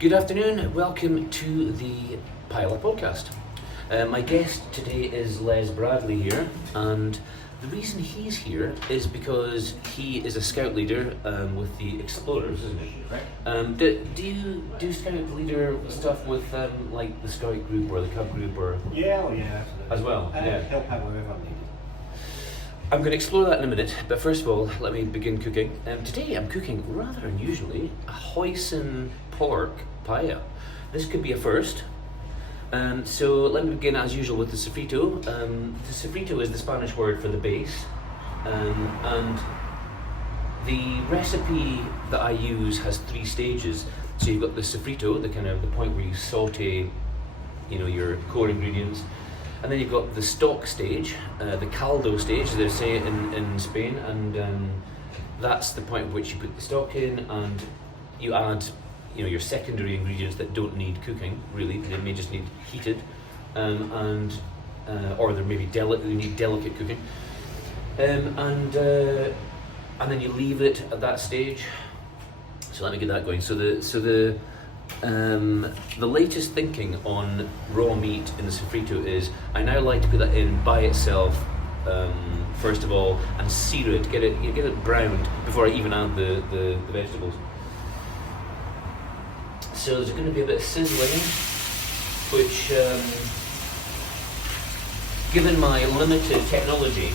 Good afternoon, welcome to the Pilot Podcast. My guest today is Les Bradley here, and the reason he's here is because he is a scout leader with the Explorers, isn't it? Right. Do you do scout leader stuff with like the Scout group or the Cub group or? Yeah, absolutely. As well, yeah. Help out wherever I'm needed. I'm going to explore that in a minute, but first of all, let me begin cooking. Today I'm cooking, rather unusually, a hoisin pork paella. This could be a first. So let me begin as usual with the sofrito. The sofrito is the Spanish word for the base, and the recipe that I use has 3 stages. So you've got the sofrito, the point where you saute, your core ingredients. And then you've got the stock stage, the caldo stage, as they say in Spain, and that's the point at which you put the stock in and you add, your secondary ingredients that don't need cooking, really. They may just need heated, or they may be they need delicate cooking. And then you leave it at that stage. So let me get that going. So the latest thinking on raw meat in the sofrito is I now like to put that in by itself first of all and sear it, get it browned before I even add the vegetables. So there's going to be a bit of sizzling, which given my limited technology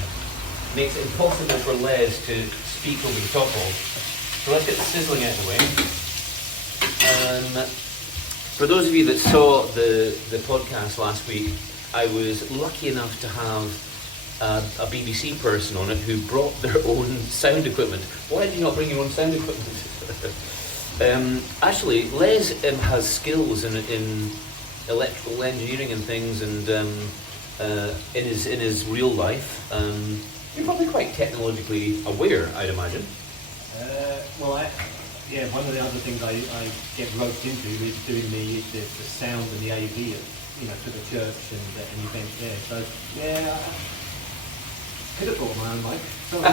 makes it impossible for Les to speak over the top of. So let's get the sizzling out of the way. For those of you that saw the podcast last week, I was lucky enough to have a BBC person on it who brought their own sound equipment. Why did you not bring your own sound equipment? Actually, Les has skills in electrical engineering and things, and in his real life, you're probably quite technologically aware, I'd imagine. One of the other things I get roped into is doing the sound and the AV, to the church and events there. So yeah, I could have brought my own mic. Sorry.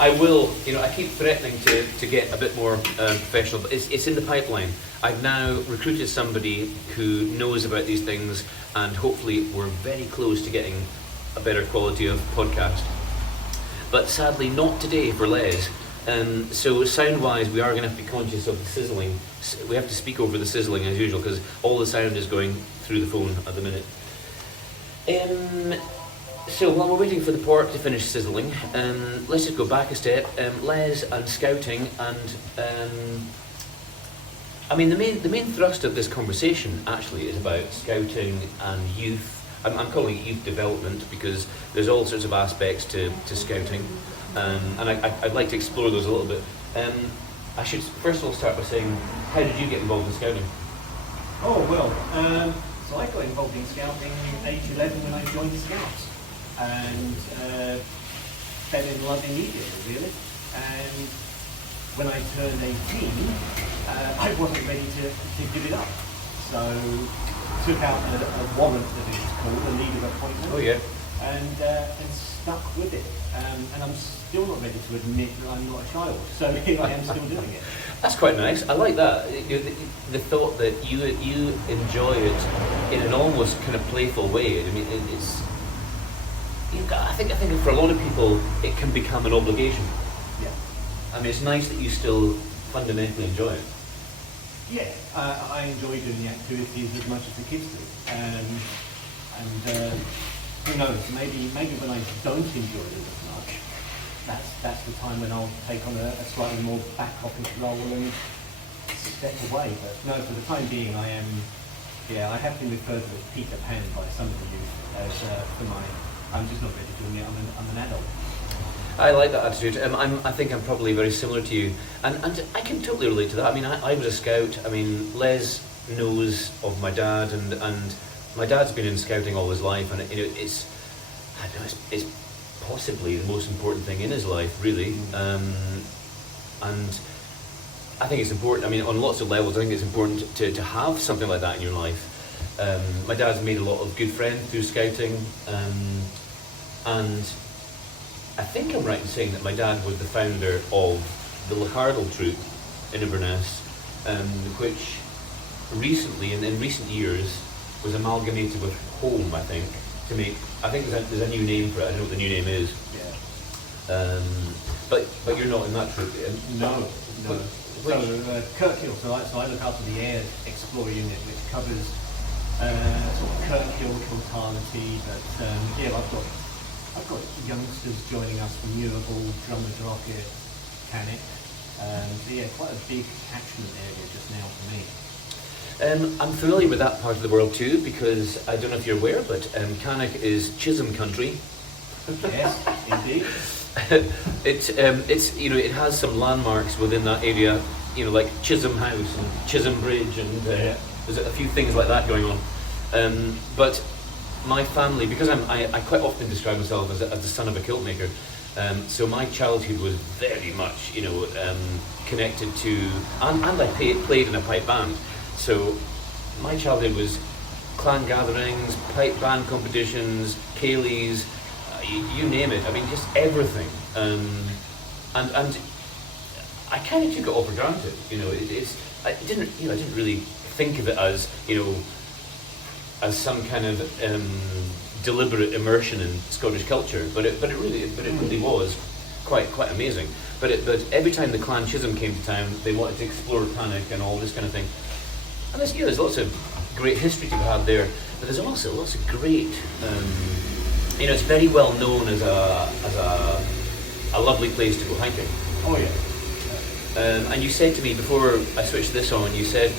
I will. I keep threatening to get a bit more professional, but it's in the pipeline. I've now recruited somebody who knows about these things, and hopefully we're very close to getting a better quality of podcast. But sadly, not today for Les. So sound-wise, we are going to have to be conscious of the sizzling. We have to speak over the sizzling as usual because all the sound is going through the phone at the minute. So while we're waiting for the pork to finish sizzling, let's just go back a step. Les and scouting, and the main thrust of this conversation actually is about scouting and youth. I'm calling it youth development because there's all sorts of aspects to scouting. And I'd like to explore those a little bit. I should first of all start by saying, how did you get involved in scouting? So I got involved in scouting age 11 when I joined the Scouts, and fell in love immediately, really. And when I turned 18, I wasn't ready to give it up. So took out a warrant, that it was called, a leader appointment. Oh yeah. And stuck with it. And I'm still not ready to admit that I'm not a child, so here I am still doing it. That's quite nice. I like that. The thought that you enjoy it in an almost kind of playful way. I mean, it's. I think for a lot of people it can become an obligation. Yeah. I mean, it's nice that you still fundamentally enjoy it. Yeah, I enjoy doing the activities as much as the kids do. And who knows? Maybe when I don't enjoy it as much, that's the time when I'll take on a slightly more back office role and step away. But no, for the time being, I have been referred to as Peter Pan by some of the youth I'm just not ready to admit I'm an adult. I like that attitude. I think I'm probably very similar to you, and I can totally relate to that. I mean, I was a scout. I mean, Les knows of my dad, and my dad's been in scouting all his life, and it's possibly the most important thing in his life, really. And I think it's important. I mean, on lots of levels, I think it's important to have something like that in your life. My dad's made a lot of good friends through scouting, and I think I'm right in saying that my dad was the founder of the Lachardal troop in Inverness, which recently, in recent years, was amalgamated with home, I think, to make. I think there's a new name for it. I don't know what the new name is. Yeah. But you're not in that troop. No. Which, Kirkhill, so I look after the Air Explorer unit, which covers sort of Kirkhill, Kiltarnity, but yeah, I've got youngsters joining us from Newable, Drummond Rocket, Cannock. So yeah, quite a big catchment area just now for me. I'm familiar with that part of the world too, because I don't know if you're aware, but Cannock is Chisholm country. Yes, indeed. It's it has some landmarks within that area, like Chisholm House and Chisholm Bridge, and there's a few things like that going on. But my family, because I quite often describe myself as the son of a kilt maker, so my childhood was very much connected to, and I played in a pipe band. So my childhood was clan gatherings, pipe band competitions, ceilidhs, you name it. I mean, just everything. And I kind of took it all for granted. I didn't really think of it as as some kind of deliberate immersion in Scottish culture. But it really was quite amazing. But every time the Clan Chisholm came to town, they wanted to explore Cannock and all this kind of thing. And there's lots of great history to be had there, but there's also lots of great. It's very well known as a lovely place to go hiking. Oh yeah. And you said to me before I switched this on, you said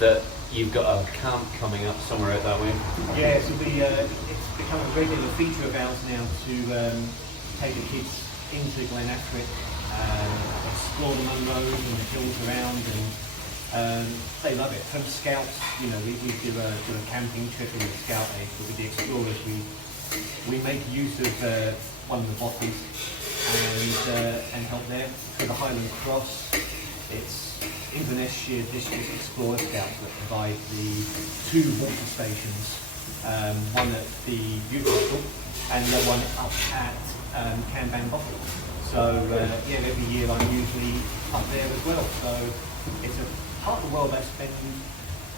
that you've got a camp coming up somewhere out that way. Yeah, so it's become a regular feature of ours now to take the kids into Glen Affric, explore the Munros and the hills around, and they love it. From Scouts, we do a camping trip in the Scout Age, but with the Explorers we make use of one of the bothies and help them. For the Highland Cross, it's Inverness-shire District Explorer Scouts that provide the 2 water stations, one at the Youth Hospital and the one up at Canban Bottle. So every year I'm usually up there as well. So it's a part of the world I spend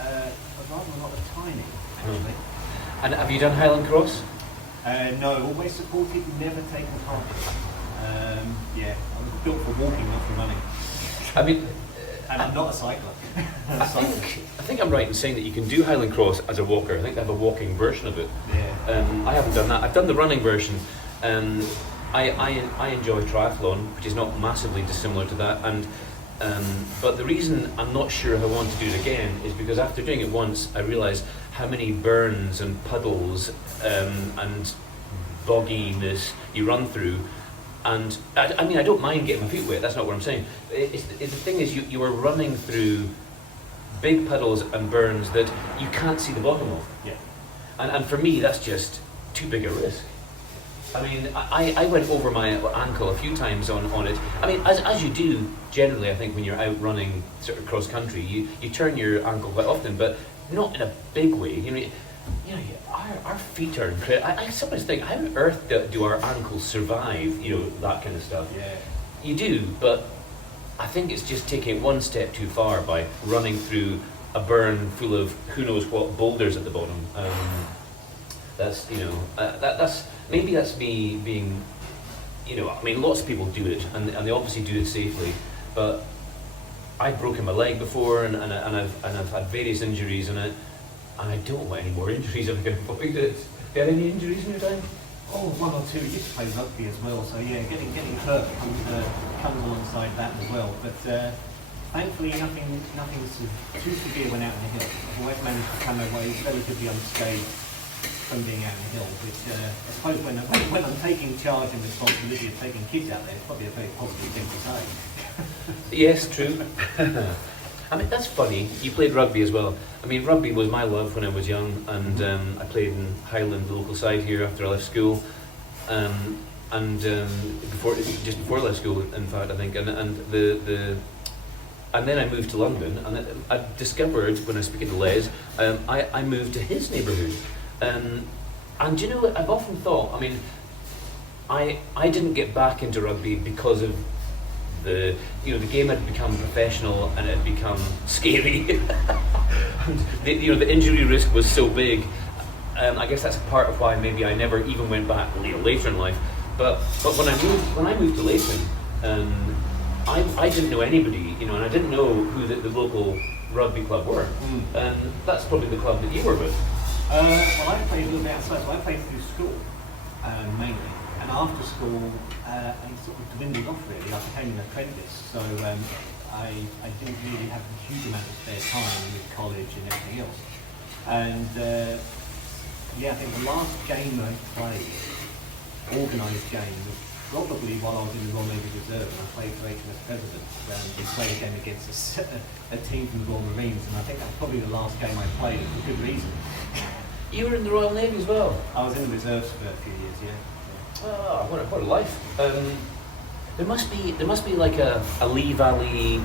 a rather lot of time in, actually. And have you done Highland Cross? No, always supported, never taken part in. I was built for walking, not for running. I mean, and I'm not a cycler. I think I'm right in saying that you can do Highland Cross as a walker. I think they have a walking version of it. Yeah. I haven't done that. I've done the running version. I enjoy triathlon, which is not massively dissimilar to that. And but the reason I'm not sure if I want to do it again is because after doing it once, I realised how many burns and puddles and bogginess you run through. And I mean, I don't mind getting my feet wet. That's not what I'm saying. The thing is, you are running through big puddles and burns that you can't see the bottom of. Yeah. And for me, that's just too big a risk. I mean, I went over my ankle a few times on it. I mean, as you do generally, I think when you're out running sort of cross country, you turn your ankle quite often, but not in a big way. Our feet are incredible. I sometimes think, how on earth do our ankles survive? That kind of stuff. Yeah. You do, but I think it's just taking it one step too far by running through a burn full of who knows what boulders at the bottom. That's maybe that's me being, I mean, lots of people do it, and they obviously do it safely, but I've broken my leg before, and I've had various injuries in it, and I don't want any more injuries if I can avoid it. Have you had any injuries in your time? Oh, 1 or 2. Used to play rugby as well, so yeah, getting hurt comes alongside that as well. But thankfully, nothing's too severe when out in the hill. I've always managed to come away relatively unscathed from being out in the hill, which I suppose when I'm taking charge and responsibility of taking kids out there, it's probably a very positive thing to say. Yes, true. I mean, that's funny. You played rugby as well. I mean, rugby was my love when I was young, and I played in Highland, the local side here, after I left school, just before I left school, in fact, I think, and then I moved to London, and I discovered when I was speaking to Les, I moved to his neighbourhood, and I've often thought, I mean, I didn't get back into rugby because of the game had become professional and it had become scary. And the injury risk was so big. I guess that's part of why maybe I never even went back later in life. But when I moved to Leighton, I didn't know anybody, and I didn't know who the local rugby club were. And that's probably the club that you were with. Well, I played a little bit outside, so I played through school mainly, and after school I sort of dwindled off really. I became an apprentice, so I didn't really have a huge amount of spare time with college and everything else. And I think the last game I played, organised game, was probably while I was in the Royal Navy Reserve, and I played for HMS President. We played a game against a team from the Royal Marines, and I think that's probably the last game I played, and for good reason. You were in the Royal Navy as well? I was in the reserves for a few years, yeah. Oh, what a life. There must be like a Lee Valley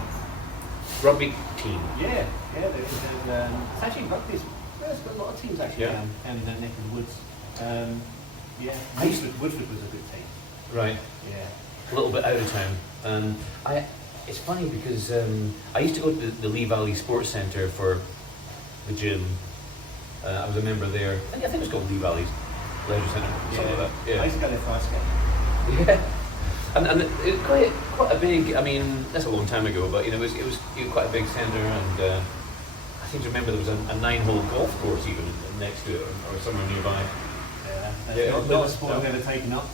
rugby team. Yeah, it's actually rugby's. There's got a lot of teams actually down in that neck of the woods. Woodford was a good team. Right. Yeah. A little bit out of town. It's funny because I used to go to the Lee Valley Sports Centre for the gym. I was a member there. I think it was called Lee Valley Leisure Centre. Something like that. Yeah. I used to go there for ice skating. Yeah. And it was quite a big. I mean, that's a long time ago, but it was quite a big centre, and I seem to remember there was a 9-hole golf course even next to it, or somewhere nearby. Yeah. Not a sport I've ever taken up.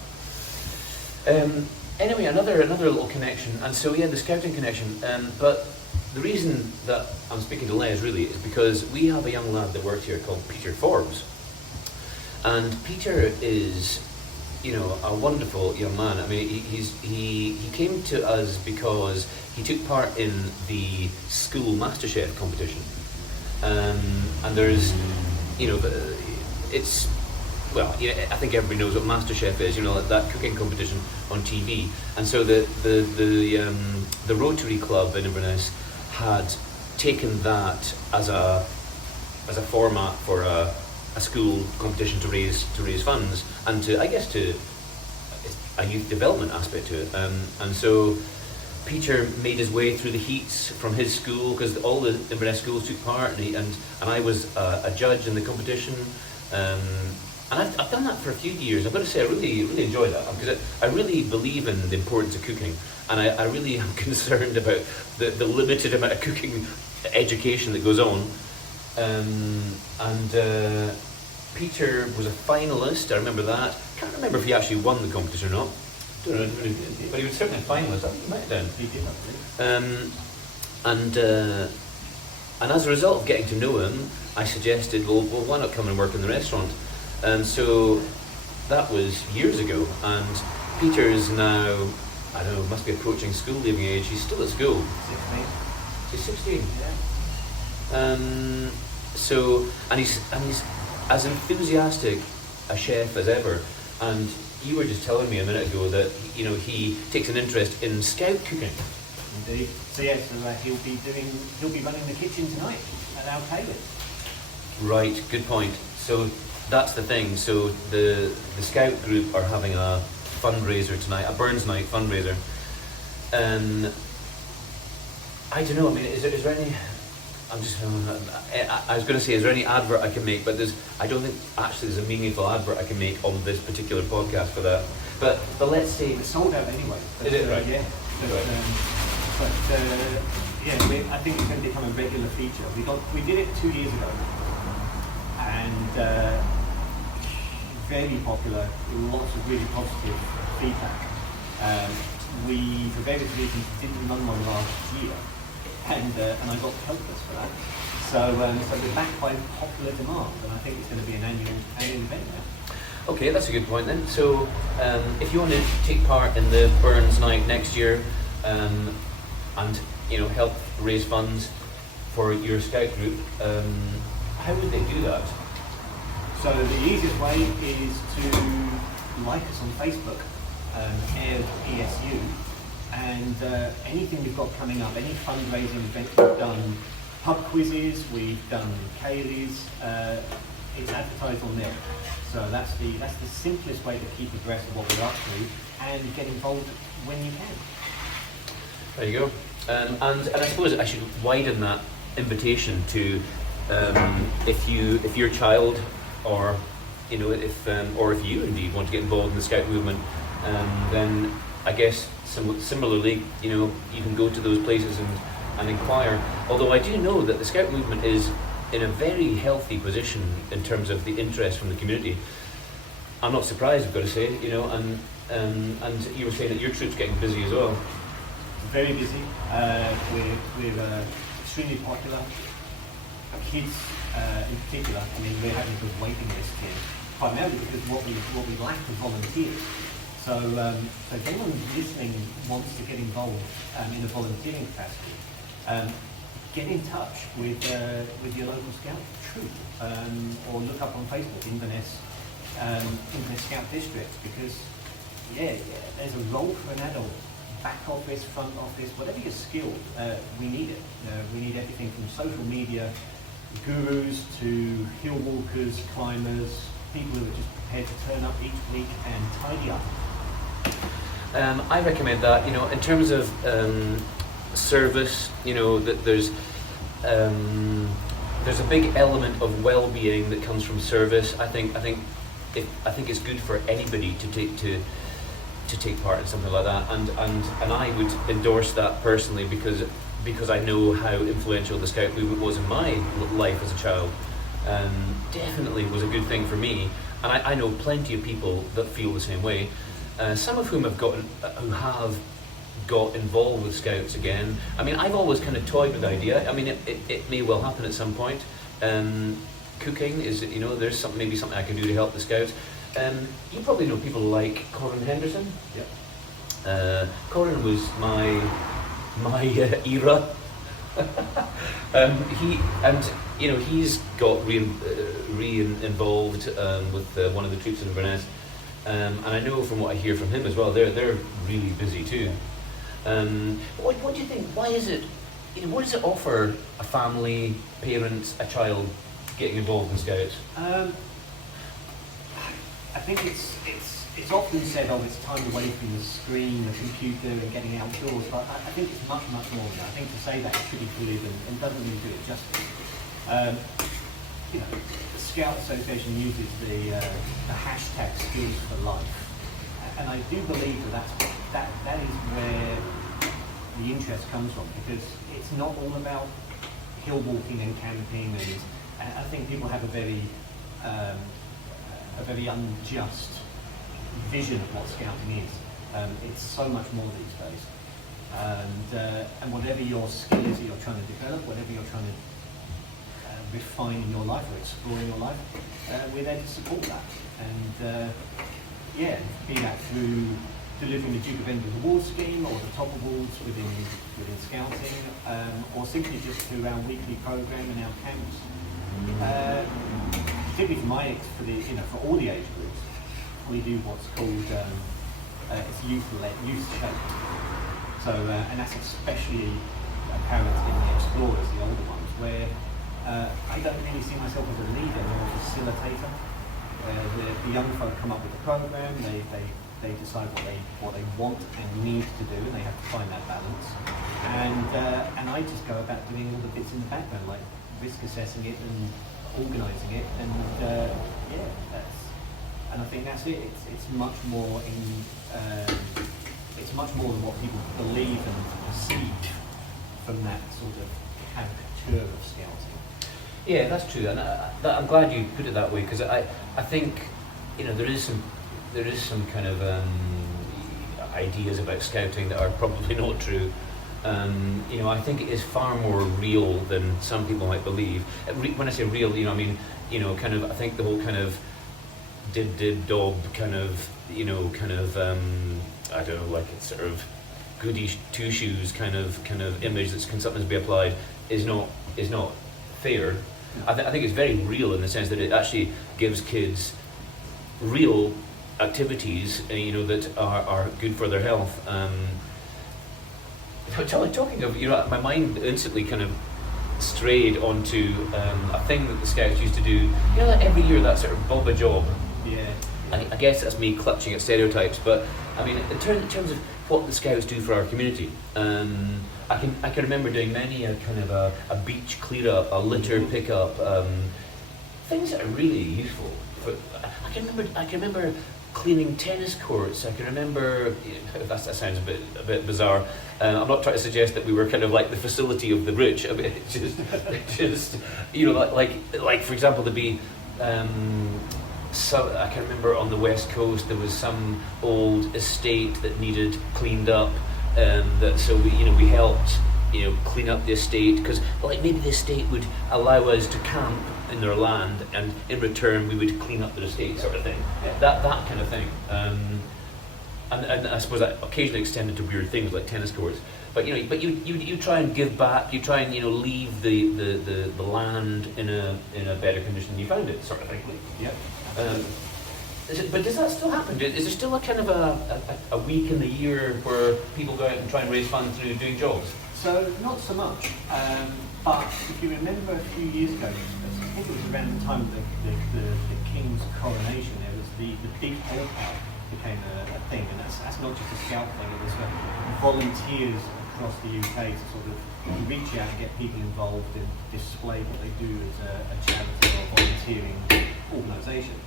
Anyway, another little connection, and so the scouting connection. But the reason that I'm speaking to Les really is because we have a young lad that works here called Peter Forbes, and Peter is, a wonderful young man. I mean, he came to us because he took part in the school MasterChef competition, and there's, it's. Well, I think everybody knows what MasterChef is. That cooking competition on TV. And so the Rotary Club in Inverness had taken that as a format for a school competition to raise funds, and to a youth development aspect to it. And so Peter made his way through the heats from his school, because all the Inverness schools took part, and I was a judge in the competition. And I've done that for a few years. I've got to say I really enjoy that, because I really believe in the importance of cooking, and I really am concerned about the limited amount of cooking education that goes on. Peter was a finalist, I remember that. Can't remember if he actually won the competition or not. Don't know, but he was certainly a finalist. I think he might have done. He did, and as a result of getting to know him, I suggested, well, why not come and work in the restaurant? And so that was years ago, and Peter is now, I don't know, must be approaching school leaving age. He's still at school. 16. He's 16. Yeah. So he's as enthusiastic a chef as ever. And you were just telling me a minute ago that he takes an interest in scout cooking. Indeed. So he'll be running the kitchen tonight at our Caleb. Right. Good point. So that's the thing. So the scout group are having a fundraiser tonight, a Burns Night fundraiser. I don't know. I mean, is there any? I was going to say, is there any advert I can make? But I don't think actually there's a meaningful advert I can make on this particular podcast for that. But let's say it's sold out anyway. Is it right? Yeah. I think it's going to become a regular feature. We did it 2 years ago, and very popular. Lots of really positive feedback. We, for various reasons, didn't run one last year, and I got helpless for that. So we're back by popular demand, and I think it's going to be an annual event now. Okay, that's a good point then. So if you want to take part in the Burns Night next year, and help raise funds for your scout group, how would they do that? So the easiest way is to like us on Facebook, ESU, and anything we've got coming up, any fundraising events we've done, pub quizzes, we've done Kayleys, it's advertised on there. So that's the simplest way to keep abreast of what we're up to and get involved when you can. There you go. And I suppose I should widen that invitation to if your child or if you indeed want to get involved in the Scout movement, then I guess similarly, you can go to those places and inquire. Although I do know that the Scout movement is in a very healthy position in terms of the interest from the community. I'm not surprised, I've got to say, and you were saying that your troop's getting busy as well. Very busy. We're extremely popular. Kids, in particular, I mean, we're having a good waiting list here, primarily because what we lack is volunteers. So if anyone listening wants to get involved in a volunteering capacity, get in touch with your local Scout troop, or look up on Facebook, Inverness Scout Districts, because there's a role for an adult. Back office, front office, whatever your skill, we need it. We need everything from social media gurus to hill walkers, climbers, people who are just prepared to turn up each week and tidy up. I recommend that. In terms of service, that there's a big element of well-being that comes from service. I think it's good for anybody to take part in something like that, and I would endorse that personally because I know how influential the Scout movement was in my life as a child. Definitely was a good thing for me, and I know plenty of people that feel the same way. Some of whom have got involved with Scouts again. I mean, I've always kind of toyed with the idea. I mean, it may well happen at some point. Cooking is, there's maybe something I can do to help the Scouts. You probably know people like Corin Henderson. Yep. Corin was my era. He's got re-involved with one of the troops in Inverness, and I know from what I hear from him as well, they're really busy too. What do you think? Why is it? What does it offer a family, parents, a child getting involved in Scouts? I think it's often said, it's time away from the screen, the computer, and getting outdoors. But I think it's much more than that. I think to say that is pretty glib and doesn't really do it justice. The Scout Association uses the hashtag Skills for Life, and I do believe that is where the interest comes from, because it's not all about hill walking and camping, and I think people have a very unjust vision of what Scouting is. It's so much more these days, and whatever your skill is that you're trying to develop, whatever you're trying to refine in your life or explore in your life, we're there to support that. And be that through delivering the Duke of Edinburgh Award scheme or the top awards within Scouting, or simply just through our weekly programme and our camps. Particularly for all the age groups, we do what's called it's youth shape. So and that's especially apparent in the explorers, the older ones, where I don't really see myself as a leader or a facilitator. The young folk come up with a program, they decide what they want and need to do, and they have to find that balance. And I just go about doing all the bits in the background, like risk assessing it and organising it, and and I think that's it. It's much more it's much more than what people believe and perceive from that sort of caricature of Scouting. Yeah, that's true, and I'm glad you put it that way, because I think there is some kind of ideas about Scouting that are probably not true. I think it is far more real than some people might believe. When I say real, I mean, I think the whole kind of dob kind of, I don't know, like it's sort of goody two shoes kind of image that can sometimes be applied is not fair. I think it's very real in the sense that it actually gives kids real activities, that are good for their health. Talking of, my mind instantly kind of strayed onto a thing that the Scouts used to do. Like every year, that sort of bob a job. Yeah. I guess that's me clutching at stereotypes, but I mean, in terms of what the Scouts do for our community. I can remember doing many a kind of a beach clear up, a litter pick up, things that are really useful. I can remember cleaning tennis courts. I can remember, that sounds a bit bizarre. I'm not trying to suggest that we were kind of like the facility of the rich. I mean, just like for example, there'd be. So I can remember on the west coast there was some old estate that needed cleaned up, so we helped clean up the estate, because like maybe the estate would allow us to camp in their land, and in return we would clean up their estate, sort of thing. That kind of thing. And I suppose that occasionally extended to weird things like tennis courts. But you try and give back. You try and leave the land in a better condition than you found it, sort of thing. Yeah. But does that still happen? Is there still a kind of a week in the year where people go out and try and raise funds through doing jobs? So not so much. But if you remember a few years ago, I think it was around the time of the King's coronation, there was the big help out became a thing, and that's not just a Scout thing. It was for volunteers across the UK to sort of reach out and get people involved and display what they do as a charity or volunteering organisation.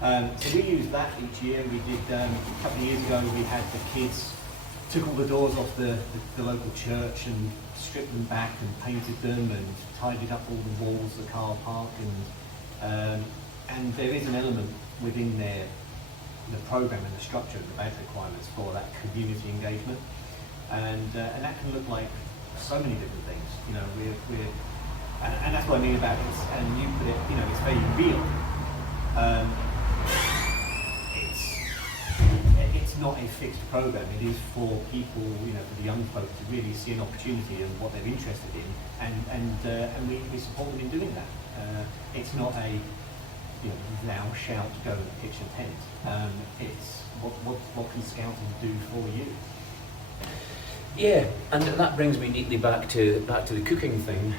So we use that each year. We did a couple of years ago. We had the kids took all the doors off the local church and stripped them back and painted them and tidied up all the walls, the car park, and there is an element within the program and the structure and the badge requirements for that community engagement, and that can look like so many different things. And that's what I mean about it. And you put it, it's very real. It's not a fixed program. It is for people, for the young folk to really see an opportunity and what they're interested in, and we support them in doing that. It's not a thou shalt go and pitch a tent. It's what can scouting do for you? Yeah, and that brings me neatly back to the cooking thing.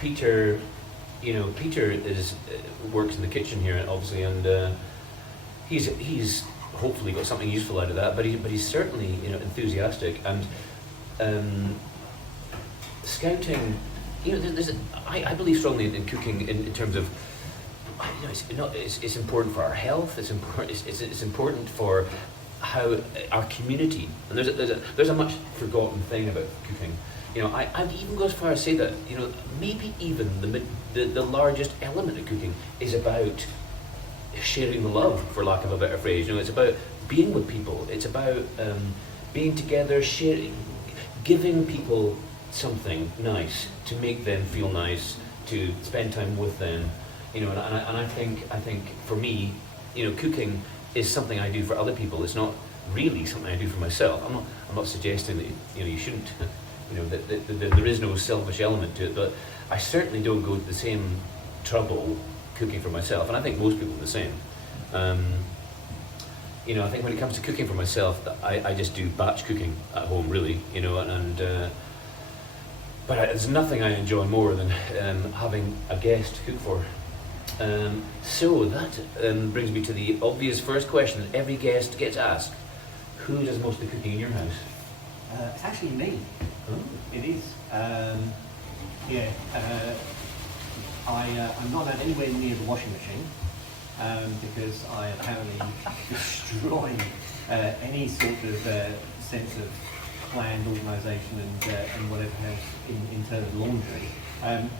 Peter, Peter works in the kitchen here, obviously, and he's hopefully got something useful out of that. But he's certainly enthusiastic, and scouting. I believe strongly in cooking in terms of. It's important for our health. It's important for how our community. And there's a much forgotten thing about cooking. I'd even go as far as say that maybe even the largest element of cooking is about sharing the love, for lack of a better phrase. It's about being with people. It's about being together, sharing, giving people something nice to make them feel nice, to spend time with them. And I think for me, cooking is something I do for other people. It's not really something I do for myself. I'm not suggesting that you shouldn't. That there is no selfish element to it, but I certainly don't go to the same trouble cooking for myself, and I think most people are the same. I think when it comes to cooking for myself, I just do batch cooking at home, really. But there's nothing I enjoy more than having a guest to cook for. So that brings me to the obvious first question that every guest gets asked: who does most of the cooking in your house? It's actually me. Oh. It is. I'm not anywhere near the washing machine because I apparently destroy any sort of sense of planned organisation and whatever else in terms of laundry.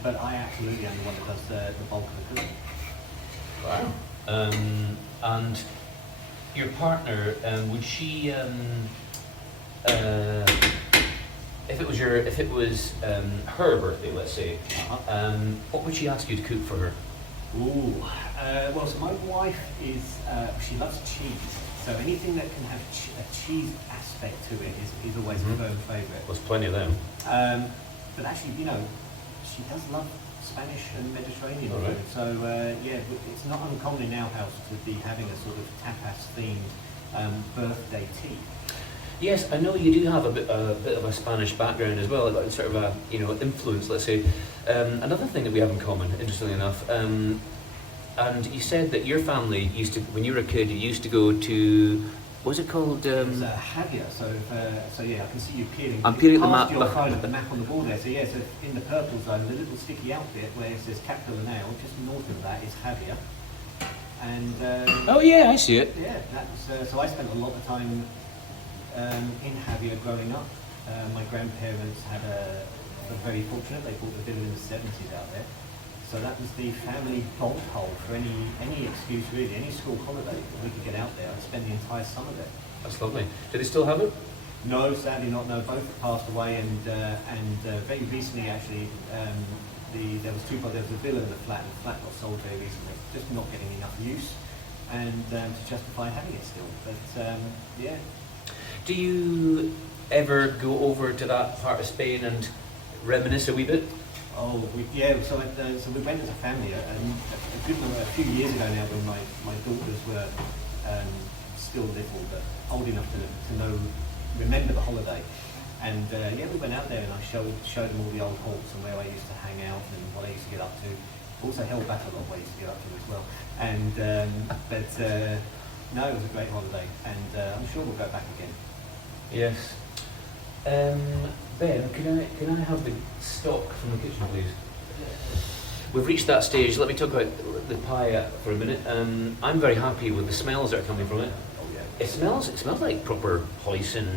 But I absolutely am the one that does the bulk of the cooking. Wow. And your partner, would she? If it was her birthday, let's say, what would she ask you to cook for her? Ooh. Well, so my wife she loves cheese. So anything that can have a cheese aspect to it is always a firm favourite. There's plenty of them. But actually, she does love Spanish and Mediterranean food. Right. So it's not uncommon in our house to be having a sort of tapas themed birthday tea. Yes, I know you do have a bit of a Spanish background as well, like sort of a influence, let's say. Another thing that we have in common, interestingly enough, and you said that your family used to, when you were a kid, you used to go to What's it called? It's Javier. So yeah, I can see you peeling. I'm peeling the past map. your phone at the map on the wall there. So yeah, so in the purple zone, the little sticky out bit where it says capital and L, just north of that is Javier. And oh yeah, I see it. yeah, that's so I spent a lot of time in Javier growing up. My grandparents were very fortunate. They bought the villa in the 70s out there. So that was the family bolt hole for any excuse really, any school holiday that we could get out there. I'd spend the entire summer there. That's lovely. Do they still have it? No, sadly not. No, both have passed away, and very recently actually, there was a villa and a flat, and the flat got sold very recently, just not getting enough use, and to justify having it still. But yeah. Do you ever go over to that part of Spain and reminisce a wee bit? Oh, so we went as a family a few years ago now, when my daughters were still little but old enough to remember the holiday, and we went out there and I showed them all the old halts and where I used to hang out and what I used to get up to. Also held back a lot of what I used to get up to as well, and no, it was a great holiday, and I'm sure we'll go back again. Yes. Ben, can I have the stock from the kitchen, please? We've reached that stage. Let me talk about the paella for a minute. I'm very happy with the smells that are coming from it. Oh yeah. It smells like proper hoisin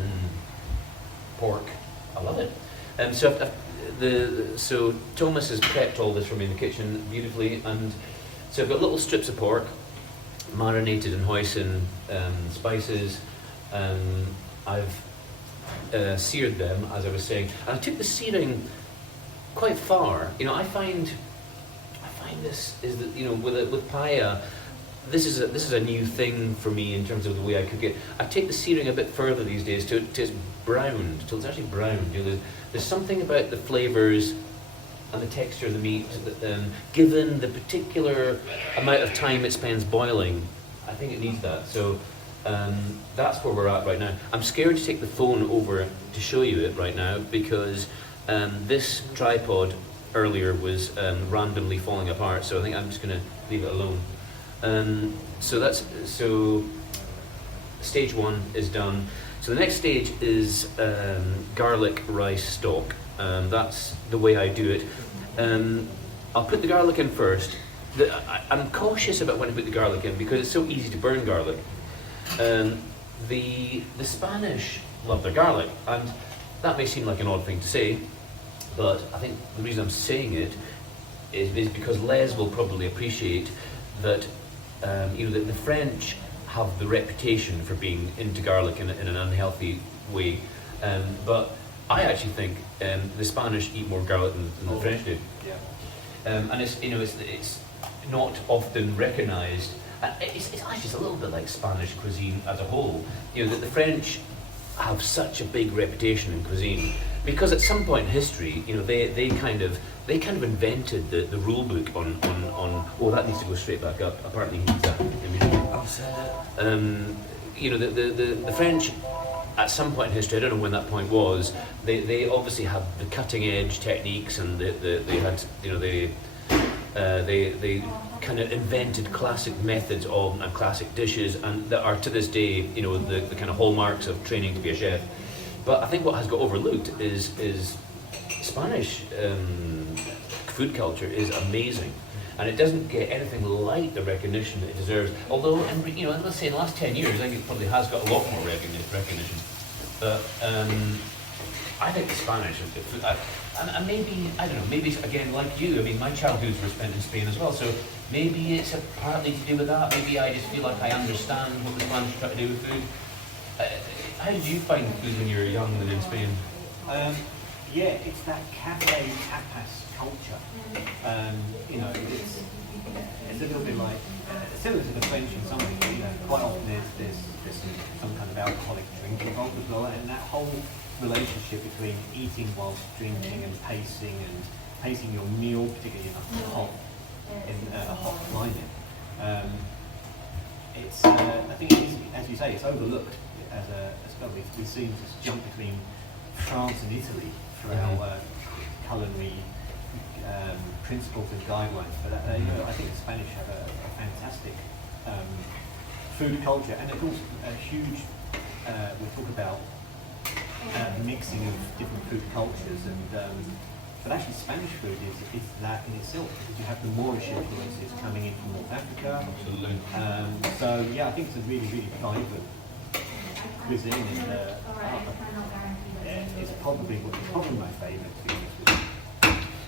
pork. I love it. So Thomas has prepped all this for me in the kitchen beautifully, and so I've got little strips of pork marinated in hoisin spices. I've seared them, as I was saying, and I took the searing quite far. I find this is that with paella, this is a new thing for me in terms of the way I cook it. I take the searing a bit further these days till it's browned, till it's actually browned. There's something about the flavors and the texture of the meat that, given the particular amount of time it spends boiling, I think it needs that. So. That's where we're at right now. I'm scared to take the phone over to show you it right now because this tripod earlier was randomly falling apart, so I think I'm just going to leave it alone. So stage one is done. So the next stage is garlic rice stock. That's the way I do it. I'll put the garlic in first. I'm cautious about when I put the garlic in because it's so easy to burn garlic. The Spanish love their garlic, and that may seem like an odd thing to say, but I think the reason I'm saying it is because Les will probably appreciate that the French have the reputation for being into garlic in an unhealthy way, but I actually think the Spanish eat more garlic than the French do. Yeah. And it's not often recognised. It's actually just a little bit like Spanish cuisine as a whole. The French have such a big reputation in cuisine because at some point in history, they kind of invented the rule book on. Oh, that needs to go straight back up. Apparently, he needs that immediately. The French, at some point in history, I don't know when that point was. They obviously had the cutting edge techniques, and they had they kind of invented classic methods and classic dishes, and that are to this day, the kind of hallmarks of training to be a chef. But I think what has got overlooked is Spanish food culture is amazing, and it doesn't get anything like the recognition that it deserves. Although, let's say in the last 10 years, I think it probably has got a lot more recognition. But I think the Spanish, and maybe, I don't know, maybe it's, again, like you, I mean, my childhoods were spent in Spain as well, so maybe it's partly to do with that. Maybe I just feel like I understand what the Spanish try to do with food. How did you find food when you were young and in Spain? It's that cafe tapas culture. It's a little bit like, similar to the French in some way, quite often there's some kind of alcoholic drink involved as well, and that whole relationship between eating whilst drinking and pacing your meal, particularly in a hot climate. I think it is, as you say, it's overlooked as well. We seem to jump between France and Italy for our culinary principles and guidelines, but I think the Spanish have a fantastic food culture, and of course a huge. We talk about mixing of different food cultures, and but actually Spanish food is that in itself, because you have the Moorish influences coming in from North Africa. Absolutely. So yeah, I think it's a really, really vibrant cuisine, and it's probably my favourite, to be honest with you.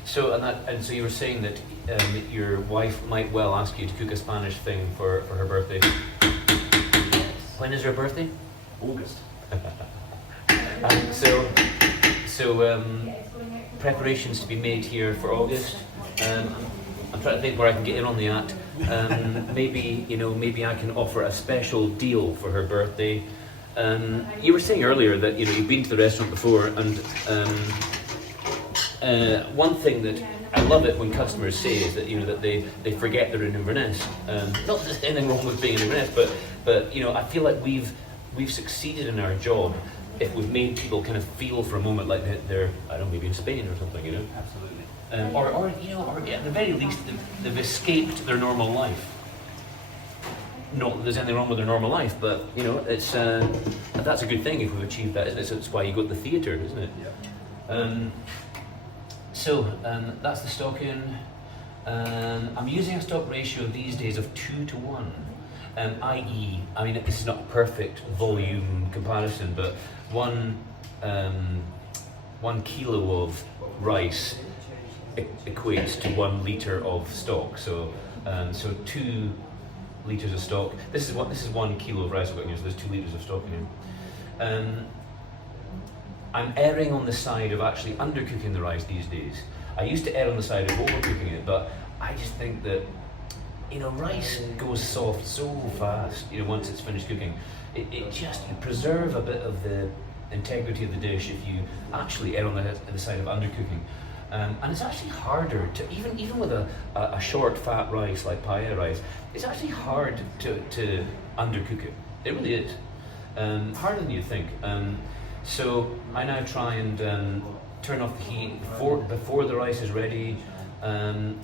So so you were saying that your wife might well ask you to cook a Spanish thing for her birthday. Yes. When is her birthday? August. So preparations to be made here for August. I'm trying to think where I can get in on the act. Maybe I can offer a special deal for her birthday. You were saying earlier that you've been to the restaurant before, and one thing that I love it when customers say is that that they forget they're in Inverness. Not that there's anything wrong with being in Inverness, but I feel like we've succeeded in our job if we've made people kind of feel for a moment like they're I don't know, maybe in Spain or something, Absolutely. or at the very least they've escaped their normal life. Not that there's anything wrong with their normal life, but it's that's a good thing if we've achieved that, isn't it? So it's why you go to the theatre, isn't it? Yeah. That's the stock in. I'm using a stock ratio these days of 2 to 1. I.e., I mean, this is not a perfect volume comparison, but 1 kilo of rice equates to 1 litre of stock. So 2 litres of stock. This is 1 kilo of rice I've got in here, so there's 2 litres of stock in here. I'm erring on the side of actually undercooking the rice these days. I used to err on the side of overcooking it, but I just think that rice goes soft so fast. Once it's finished cooking, you preserve a bit of the integrity of the dish if you actually err on the side of undercooking. And it's actually harder to even with a short fat rice like paella rice. It's actually hard to undercook it. It really is harder than you think. So I now try and turn off the heat before the rice is ready, and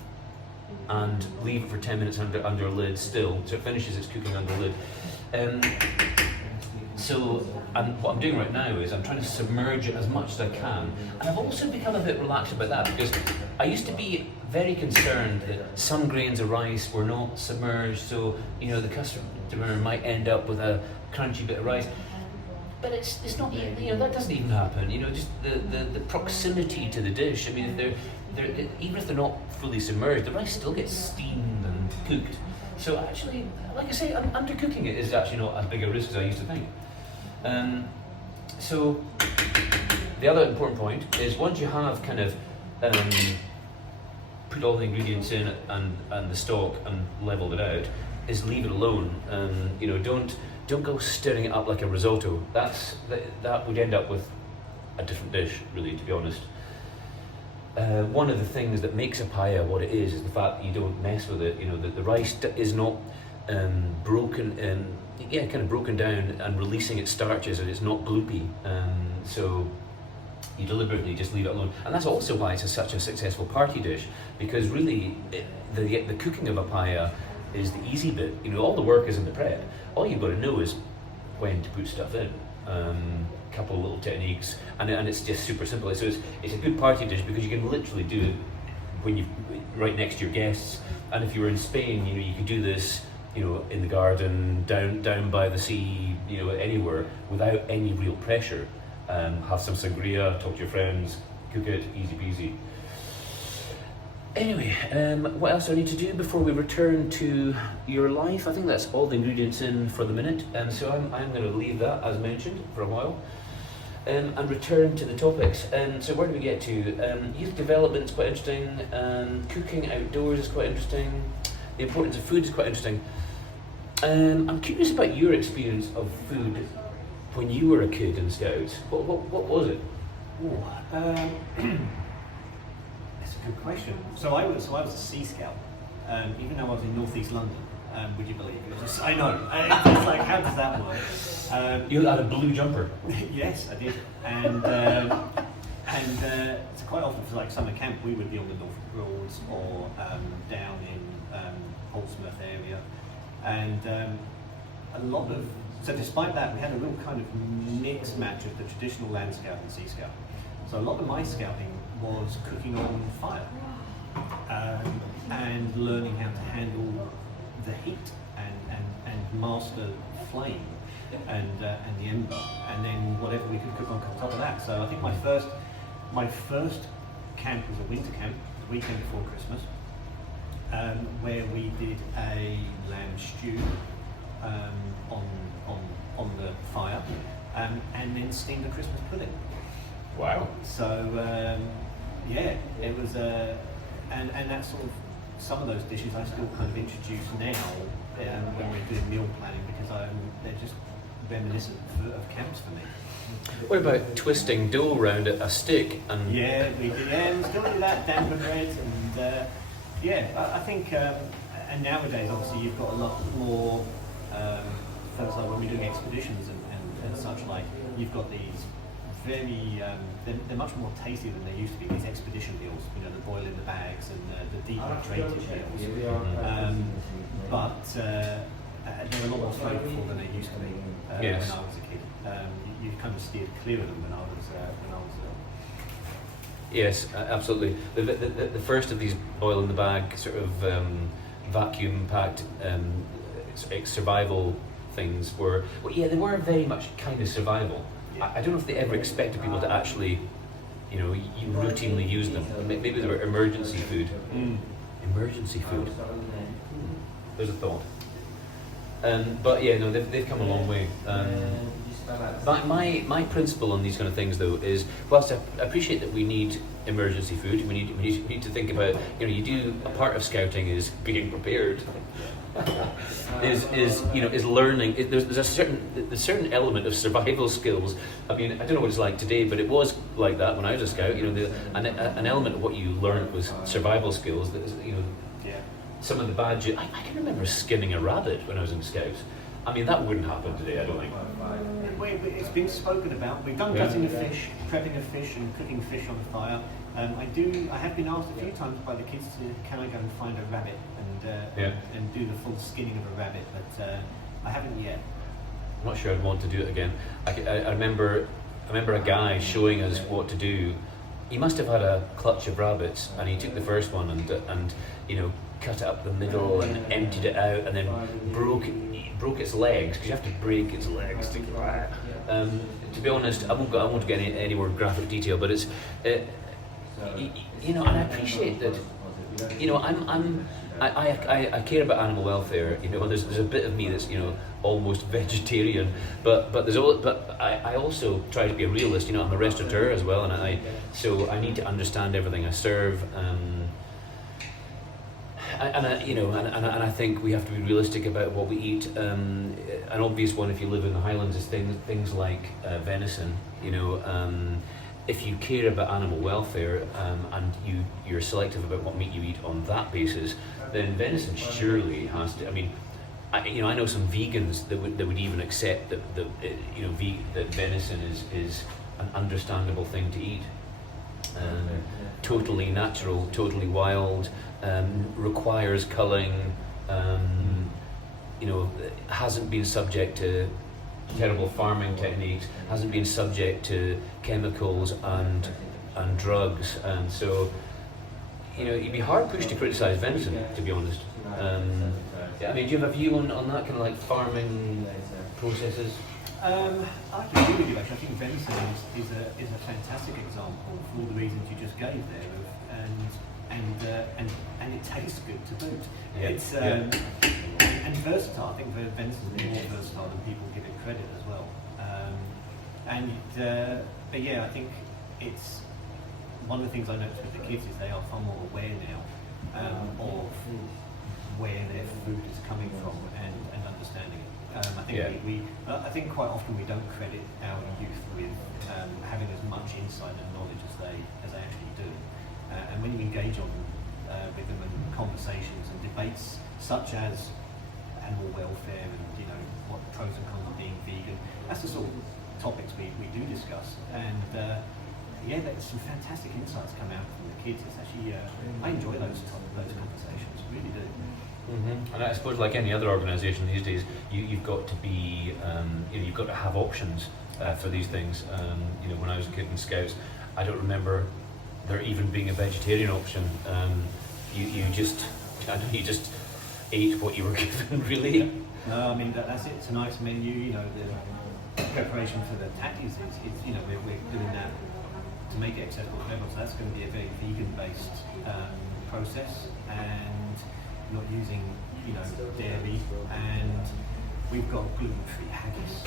leave it for 10 minutes under a lid still, so it finishes its cooking under lid. What I'm doing right now is I'm trying to submerge it as much as I can, and I've also become a bit relaxed about that, because I used to be very concerned that some grains of rice were not submerged, so the customer might end up with a crunchy bit of rice. But it's not, that doesn't even happen. Just the proximity to the dish. I mean, if they're even if they're not fully submerged, the rice still gets steamed and cooked. So actually, like I say, undercooking it is actually not as big a risk as I used to think. So the other important point is, once you have kind of put all the ingredients in and the stock and leveled it out, is leave it alone. Don't go stirring it up like a risotto. That would end up with a different dish, really, to be honest. One of the things that makes a paella what it is the fact that you don't mess with it. The rice is not broken down and releasing its starches, and it's not gloopy. So you deliberately just leave it alone, and that's also why it's such a successful party dish, because really the cooking of a paella is the easy bit. All the work is in the prep. All you've got to know is when to put stuff in. Couple of little techniques, and it's just super simple. So it's a good party dish because you can literally do it when you right next to your guests. And if you were in Spain, you could do this, in the garden, down by the sea, anywhere, without any real pressure. Have some sangria, talk to your friends, cook it, easy peasy. Anyway, what else do I need to do before we return to your life? I think that's all the ingredients in for the minute. So I'm going to leave that, as mentioned, for a while, and return to the topics. So where do we get to? Youth development is quite interesting. Cooking outdoors is quite interesting. The importance of food is quite interesting. I'm curious about your experience of food when you were a kid in Scouts. What was it? Good question. So I was a Sea Scout, even though I was in North East London. Would you believe it? I know. It's like, how does that work? You had a blue jumper. Yes, I did. And so quite often for like summer camp, we would be on the Norfolk Broads or down in Portsmouth area. And a lot of, so despite that, we had a real kind of mixed match of the traditional Land Scout and Sea Scout. So a lot of my scouting was cooking on fire and learning how to handle the heat and master flame and the ember, and then whatever we could cook on top of that. So I think my first camp was a winter camp, the weekend before Christmas, where we did a lamb stew on the fire, and then steamed a Christmas pudding. Wow. So yeah, it was and that sort of, some of those dishes I still kind of introduce now when we're doing meal planning, because they're just reminiscent of camps for me. What about twisting dough around a stick and? Yeah, we still do that, damper bread, and I think and nowadays obviously you've got a lot more folks, like when we're doing expeditions and such, like you've got these very they're much more tasty than they used to be, these expedition meals, the boil in the bags and the dehydrated meals, but they're a lot more flavourful than they used to be Yes. when I was a kid. You kind of steered clear of them when I was Yes, absolutely. The first of these boil in the bag sort of vacuum packed survival things were, well, yeah, they were very much kind of survival. I don't know if they ever expected people to actually, you routinely use them. Maybe they were emergency food. Emergency food. There's a thought. But yeah, no, they've come a long way. My principle on these kind of things, though, is whilst I appreciate that we need emergency food, we need to think about, you do a part of scouting is being prepared. is learning. There's a certain element of survival skills. I mean, I don't know what it's like today, but it was like that when I was a scout. An element of what you learned was survival skills. That is, some of the badges. I can remember skinning a rabbit when I was in Scouts. I mean, that wouldn't happen today, I don't think. It's been spoken about. We've done gutting of fish, prepping of fish, and cooking fish on the fire. I have been asked a few times by the kids can I go and find a rabbit and do the full skinning of a rabbit, but I haven't yet. I'm not sure I'd want to do it again. I remember a guy showing us what to do. He must have had a clutch of rabbits, and he took the first one and cut it up the middle and emptied it out, and then broke its legs, because you have to break its legs to to be honest, I won't get any more graphic detail, but it's and I appreciate that. I care about animal welfare. There's a bit of me that's almost vegetarian, but I also try to be a realist. I'm a restaurateur as well, and so I need to understand everything I serve. And I think we have to be realistic about what we eat. An obvious one, if you live in the Highlands, is things like venison. If you care about animal welfare and you're selective about what meat you eat on that basis, then venison surely has to. I mean, I know some vegans that would even accept that that venison is an understandable thing to eat. Totally natural, totally wild, requires culling, hasn't been subject to terrible farming techniques, hasn't been subject to chemicals and drugs, and so you'd be hard pushed to criticise venison, to be honest. Do you have a view on that kind of like farming processes? I can agree with you. Actually, I think venison is a fantastic example for all the reasons you just gave there, and it tastes good to boot. Yeah. It's and versatile. I think venison is more versatile than people give it credit as well. But yeah, I think it's one of the things I noticed with the kids is they are far more aware now of where their food is coming from and understanding it. I think quite often we don't credit our youth with having as much insight and knowledge as they actually do. And when you engage with them in conversations and debates such as animal welfare and what the pros and cons of being vegan, that's the sort of topics we do discuss. And there's some fantastic insights come out from the kids. It's actually I enjoy those conversations, really do. And I suppose, like any other organisation these days, you've got to be, you've got to have options for these things. When I was a kid in Scouts, I don't remember there even being a vegetarian option. You just ate what you were given, really. Yeah. No, I mean that's it. Tonight's menu, the preparation for the tatties is we're doing that to make it accessible to everyone. So that's going to be a very vegan-based process, and not using dairy, and we've got gluten-free haggis,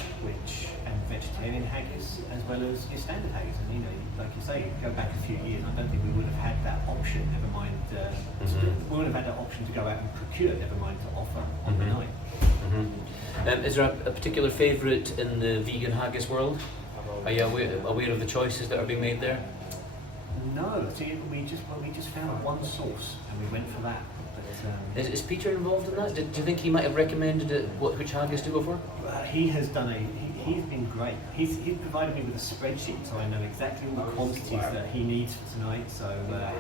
and vegetarian haggis, as well as your standard haggis. And like you say, go back a few years, I don't think we would have had that option. Never mind, we wouldn't have had that option to go out and procure. Never mind to offer on the night. Is there a particular favourite in the vegan haggis world? Are you aware of the choices that are being made there? No, see, we just found one source and we went for that. But, is Peter involved in that? Do you think he might have recommended which haggis to go for? He has done he's been great. He's provided me with a spreadsheet, so I know exactly all the quantities that he needs for tonight. So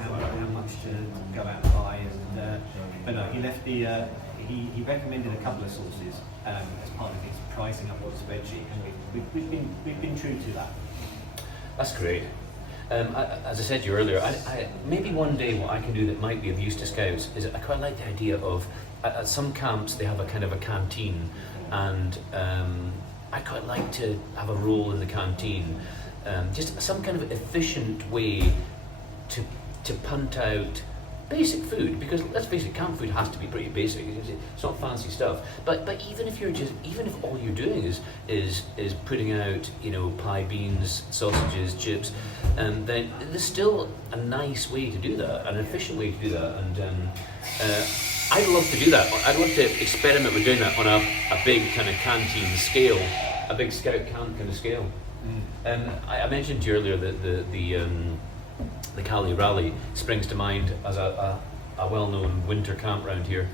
how much to go out and buy, but no, he left he recommended a couple of sources as part of his pricing up on the spreadsheet, and we've been true to that. That's great. As I said to you earlier, I maybe one day what I can do that might be of use to Scouts is I quite like the idea of at some camps they have a kind of a canteen, and I quite like to have a role in the canteen, just some kind of efficient way to punt out basic food, because let's face it, camp food has to be pretty basic. It's not fancy stuff. But even if all you're doing is putting out pie, beans, sausages, chips, then there's still a nice way to do that, an efficient way to do that. And I'd love to do that. I'd love to experiment with doing that on a big kind of canteen scale, a big Scout camp kind of scale. I mentioned to you earlier that the Cali Rally springs to mind as a well-known winter camp round here.